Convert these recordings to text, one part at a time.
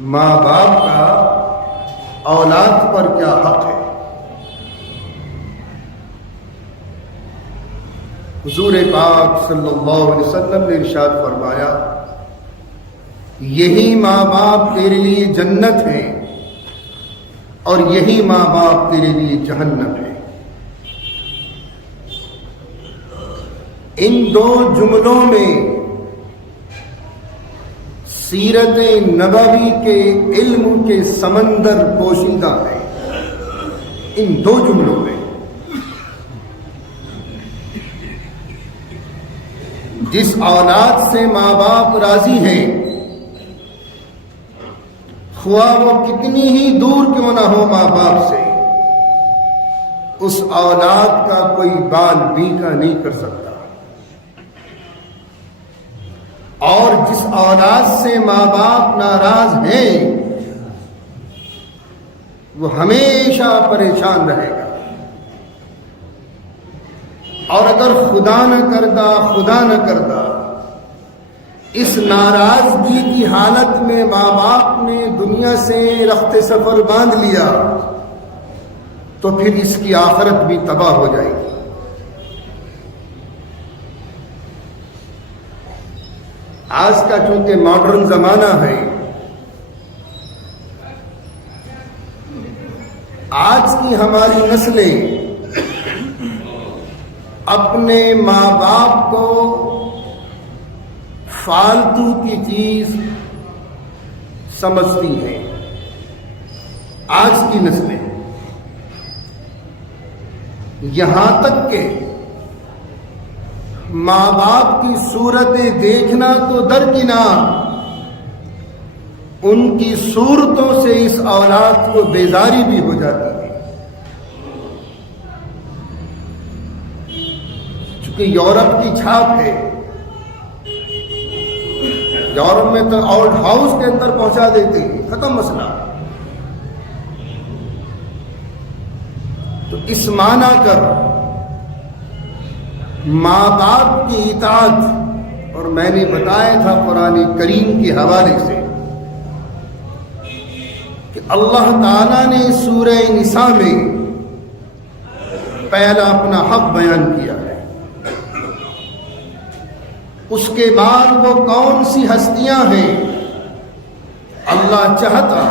ماں باپ کا اولاد پر کیا حق ہے؟ حضور پاک صلی اللہ علیہ وسلم نے ارشاد فرمایا، یہی ماں باپ تیرے لیے جنت ہے اور یہی ماں باپ تیرے لیے جہنم ہے۔ ان دو جملوں میں سیرت نبوی کے علم کے سمندر پوشیدہ ہے۔ ان دو جملوں میں جس اولاد سے ماں باپ راضی ہیں، خواہ وہ کتنی ہی دور کیوں نہ ہو ماں باپ سے، اس اولاد کا کوئی بال بیکا نہیں کر سکتا۔ اور جس اولاد سے ماں باپ ناراض ہیں وہ ہمیشہ پریشان رہے گا۔ اور اگر خدا نہ کردہ اس ناراضگی کی حالت میں ماں باپ نے دنیا سے رخت سفر باندھ لیا تو پھر اس کی آخرت بھی تباہ ہو جائے گی۔ آج کا چونکہ ماڈرن زمانہ ہے، آج کی ہماری نسلیں اپنے ماں باپ کو فالتو کی چیز سمجھتی ہیں۔ آج کی نسلیں یہاں تک کہ ماں باپ کی صورتیں دیکھنا تو درکنار، ان کی صورتوں سے اس اولاد کو بیزاری بھی ہو جاتی ہے۔ چونکہ یورپ کی چھاپ ہے، یورپ میں تو آؤٹ ہاؤس کے اندر پہنچا دیتے ہیں، ختم مسئلہ۔ تو اس معنی کر ماں باپ کی اطاعت، اور میں نے بتایا تھا قرآن کریم کے حوالے سے کہ اللہ تعالیٰ نے سورہ نساء میں پہلا اپنا حق بیان کیا ہے، اس کے بعد وہ کون سی ہستیاں ہیں، اللہ چاہتا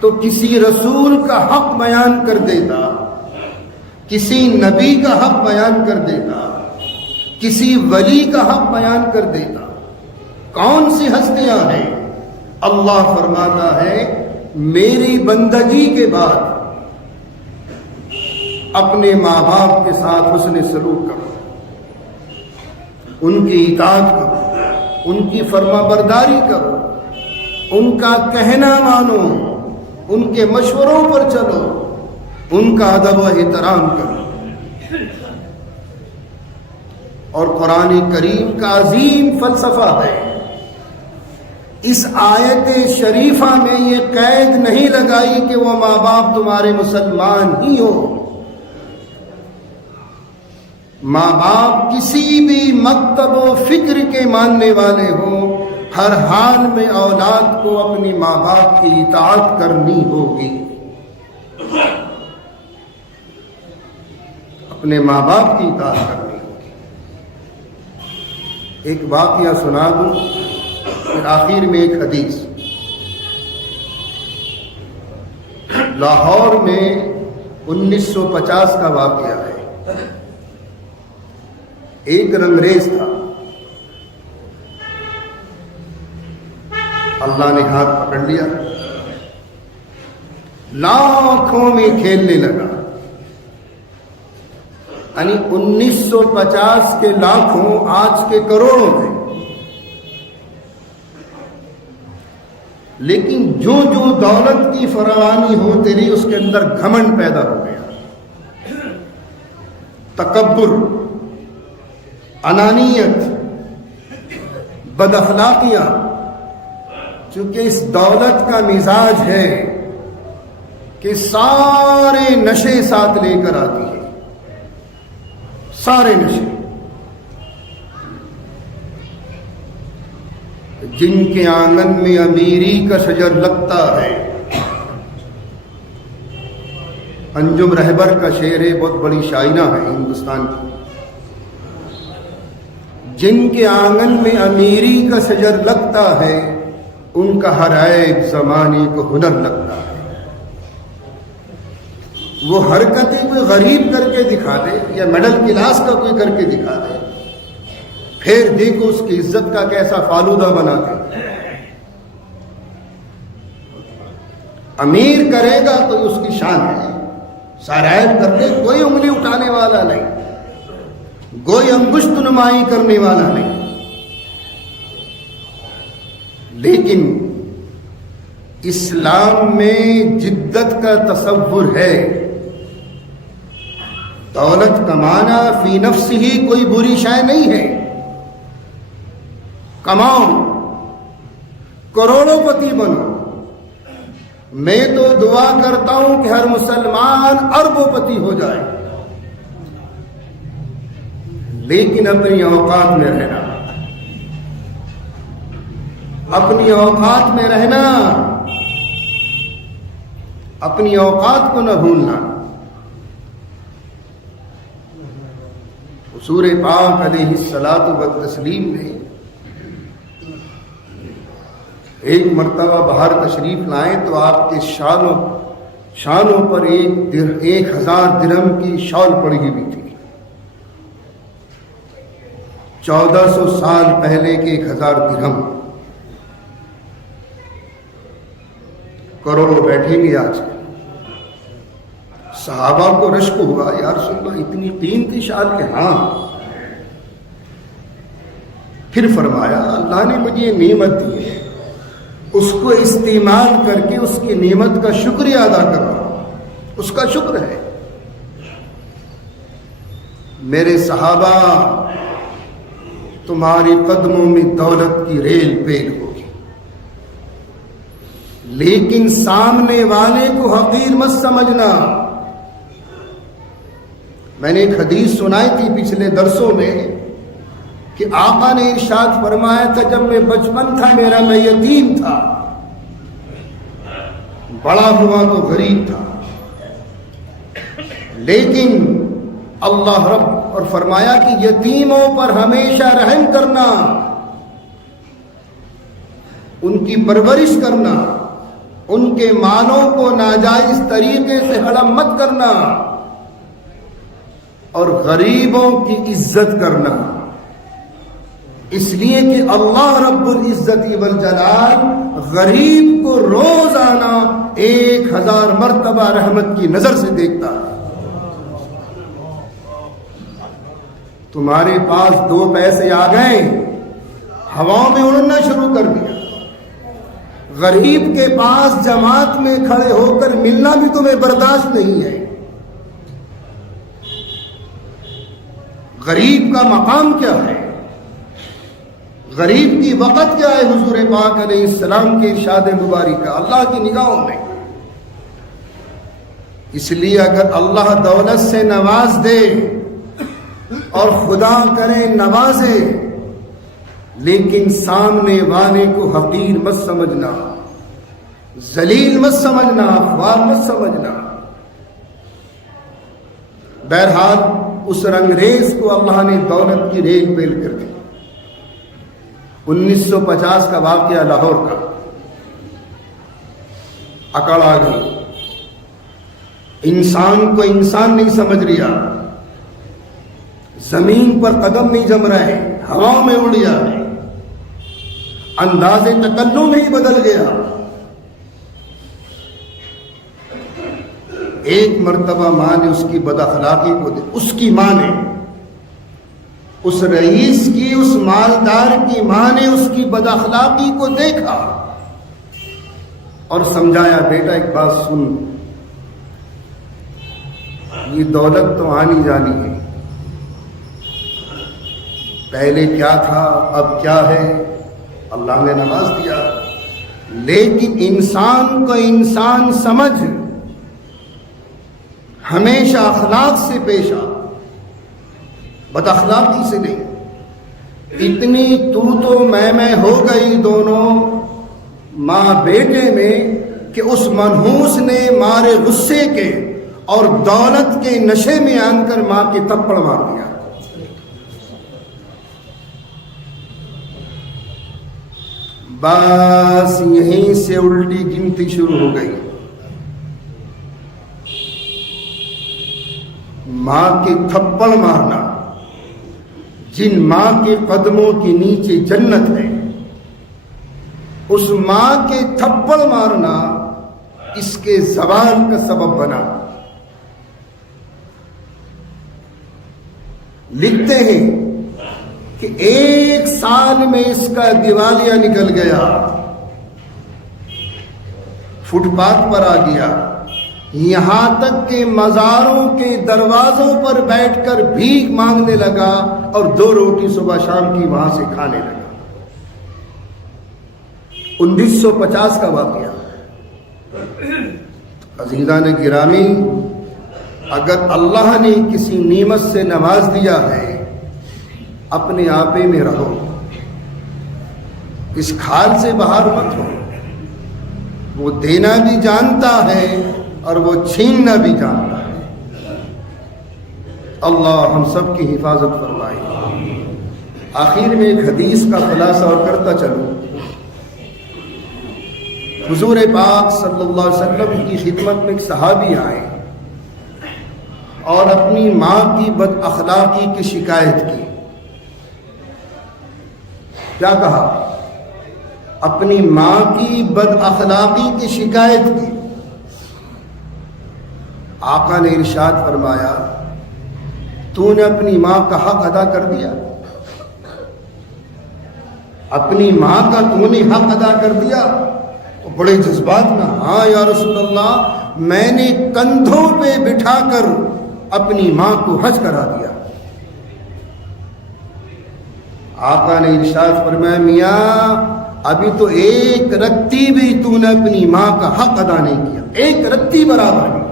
تو کسی رسول کا حق بیان کر دیتا، کسی نبی کا حق بیان کر دیتا، کسی ولی کا حق بیان کر دیتا۔ کون سی ہستیاں ہیں؟ اللہ فرماتا ہے میری بندگی کے بعد اپنے ماں باپ کے ساتھ حسن سلوک کرو، ان کی اطاعت کرو، ان کی فرما برداری کرو، ان کا کہنا مانو، ان کے مشوروں پر چلو، ان کا ادب و احترام کرو۔ اور قرآن کریم کا عظیم فلسفہ ہے، اس آیت شریفہ میں یہ قید نہیں لگائی کہ وہ ماں باپ تمہارے مسلمان ہی ہو۔ ماں باپ کسی بھی مکتب و فکر کے ماننے والے ہوں، ہر حال میں اولاد کو اپنی ماں باپ کی اطاعت کرنی ہوگی، اپنے ماں باپ کی اطاعت کرنی ہوگی۔ ایک واقعہ سنا دوں، پھر آخر میں ایک حدیث۔ لاہور میں 1950 کا واقعہ ہے۔ ایک رنگریز تھا، اللہ نے ہاتھ پکڑ لیا، لاکھوں میں کھیلنے لگا، یعنی 1950 کے لاکھوں آج کے کروڑوں میں۔ لیکن جو جو دولت کی فراوانی ہوتی رہی اس کے اندر گھمنڈ پیدا ہو گیا، تکبر، انانیت، بد اخلاقیاں۔ چونکہ اس دولت کا مزاج ہے کہ سارے نشے ساتھ لے کر آتی ہے، سارے نشے۔ جن کے آنگن میں امیری کا شجر لگتا ہے. انجم رہبر کا شعر ہے، بہت بڑی شاعرہ ہے ہندوستان کی. جن کے آنگن میں امیری کا شجر لگتا ہے ان کا ہر عیب زمانے کو ہنر لگتا ہے. وہ حرکتیں کوئی غریب کر کے دکھا دے یا مڈل کلاس کا کوئی کر کے دکھا دے، پھر دیکھو اس کی عزت کا کیسا فالودہ بنا دے. امیر کرے گا تو اس کی شان ہے، سارائب کر دے کوئی انگلی اٹھانے والا نہیں، کوئی انگشت نمائی کرنے والا نہیں. لیکن اسلام میں جدت کا تصور ہے. دولت کمانا فی نفس ہی کوئی بری شے نہیں ہے. کماؤ، کروڑوں پتی بنو. میں تو دعا کرتا ہوں کہ ہر مسلمان اربوں پتی ہو جائے، لیکن اپنی اوقات میں رہنا، اپنی اوقات میں رہنا، اپنی اوقات کو نہ بھولنا. حضور پاک علیہ الصلوۃ والتسلیم نے ایک مرتبہ باہر تشریف لائے تو آپ کے شانوں پر 1000 درہم کی شال پڑی ہوئی تھی. 1400 سال پہلے کے 1000 درہم کروڑوں بیٹھیں گے آج. صحابہ کو رشک ہوا، یا رسول اللہ اتنی قیمتی شال کے؟ ہاں. پھر فرمایا اللہ نے مجھے یہ نعمت دی ہے، اس کو استعمال کر کے اس کی نعمت کا شکریہ ادا کر رہا ہوں، اس کا شکر ہے. میرے صحابہ تمہاری قدموں میں دولت کی ریل پیل ہوگی، لیکن سامنے والے کو حقیر مت سمجھنا. میں نے ایک حدیث سنائی تھی پچھلے درسوں میں کہ آقا نے ارشاد فرمایا تھا جب میں بچپن تھا میں یتیم تھا، بڑا ہوا تو غریب تھا، لیکن اللہ رب اور فرمایا کہ یتیموں پر ہمیشہ رحم کرنا، ان کی پرورش کرنا، ان کے مالوں کو ناجائز طریقے سے ہڑپ مت کرنا، اور غریبوں کی عزت کرنا. اس لیے کہ اللہ رب العزت والجلال غریب کو روزانہ 1000 مرتبہ رحمت کی نظر سے دیکھتا ہے. تمہارے پاس 2 پیسے آ گئے، ہواؤں میں اڑنا شروع کر دیا. غریب کے پاس جماعت میں کھڑے ہو کر ملنا بھی تمہیں برداشت نہیں ہے. غریب کا مقام کیا ہے، غریب کی وقت کیا ہے؟ حضور پاک علیہ السلام کے ارشاد مبارک اللہ کی نگاہوں میں. اس لیے اگر اللہ دولت سے نواز دے اور خدا کرے نوازے، لیکن سامنے والے کو حقیر مت سمجھنا، ذلیل مت سمجھنا، خوار مت سمجھنا. بہرحال اس رنگریز کو اللہ نے دولت کی ریل پیل کر دی. 1950 کا واقعہ لاہور کا، اکڑ آ گئی، انسان کو انسان نہیں سمجھ رہا، زمین پر قدم نہیں جم رہے، ہواؤں میں اڑ گیا ہے، انداز تکلم ہی بدل گیا. ایک مرتبہ ماں نے اس کی بد اخلاقی کو اس کی ماں نے، اس رئیس کی، اس مالدار کی ماں نے اس کی بد اخلاقی کو دیکھا اور سمجھایا بیٹا ایک بات سن، یہ دولت تو آنی جانی ہے، پہلے کیا تھا اب کیا ہے، اللہ نے نواز دیا، لیکن انسان کو انسان سمجھ، ہمیشہ اخلاق سے پیش آ، بد اخلاقی سے نہیں. اتنی تو میں ہو گئی دونوں ماں بیٹے میں کہ اس منحوس نے مارے غصے کے اور دولت کے نشے میں آن کر ماں کے تھپڑ مار دیا. بس یہیں سے الٹی گنتی شروع ہو گئی. ماں کے تھپڑ مارنا، جن ماں کے قدموں کے نیچے جنت ہے، اس ماں کے تھپڑ مارنا اس کے زوال کا سبب بنا. لکھتے ہیں کہ 1 سال میں اس کا دیوالیہ نکل گیا، فٹ پاتھ پر آ گیا، یہاں تک کہ مزاروں کے دروازوں پر بیٹھ کر بھیک مانگنے لگا اور 2 روٹی صبح شام کی وہاں سے کھانے لگا. 1950 کا واقعہ. عزیزان گرامی، اگر اللہ نے کسی نعمت سے نواز دیا ہے، اپنے آپے میں رہو، اس کھال سے باہر مت ہو. وہ دینا بھی جانتا ہے اور وہ چھیننا بھی جانتا ہے. اللہ ہم سب کی حفاظت فرمائے. آخر میں ایک حدیث کا خلاصہ اور کرتا چلوں. حضور پاک صلی اللہ علیہ وسلم کی خدمت میں ایک صحابی آئے اور اپنی ماں کی بد اخلاقی کی شکایت کی. کیا کہا؟ اپنی ماں کی بد اخلاقی کی شکایت کی. آقا نے ارشاد فرمایا، تو نے اپنی ماں کا حق ادا کر دیا؟ اپنی ماں کا تو نے حق ادا کر دیا؟ بڑے جذبات میں، ہاں یا رسول اللہ، میں نے کندھوں پہ بٹھا کر اپنی ماں کو حج کرا دیا. آقا نے ارشاد فرمایا، میاں ابھی تو 1 رتی بھی تو نے اپنی ماں کا حق ادا نہیں کیا، 1 رتی برابر بھی.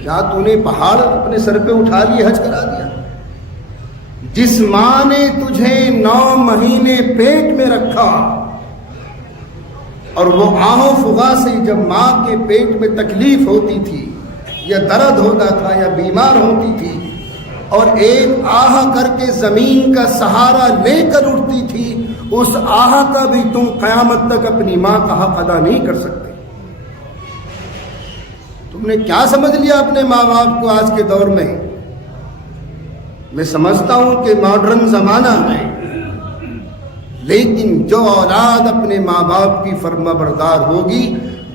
کیا تو نے پہاڑ اپنے سر پہ اٹھا لیے حج کرا دیا؟ جس ماں نے تجھے 9 مہینے پیٹ میں رکھا اور وہ آہ و فغاں سے جب ماں کے پیٹ میں تکلیف ہوتی تھی یا درد ہوتا تھا یا بیمار ہوتی تھی اور ایک آہ کر کے زمین کا سہارا لے کر اٹھتی تھی، اس آہ کا بھی تم قیامت تک اپنی ماں کا حق ادا نہیں کر سکتے. تم نے کیا سمجھ لیا اپنے ماں باپ کو آج کے دور میں؟ میں سمجھتا ہوں کہ ماڈرن زمانہ ہے، لیکن جو اولاد اپنے ماں باپ کی فرما بردار ہوگی،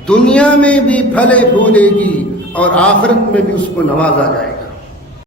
دنیا میں بھی پھلے پھولے گی اور آخرت میں بھی اس کو نوازا جائے گا.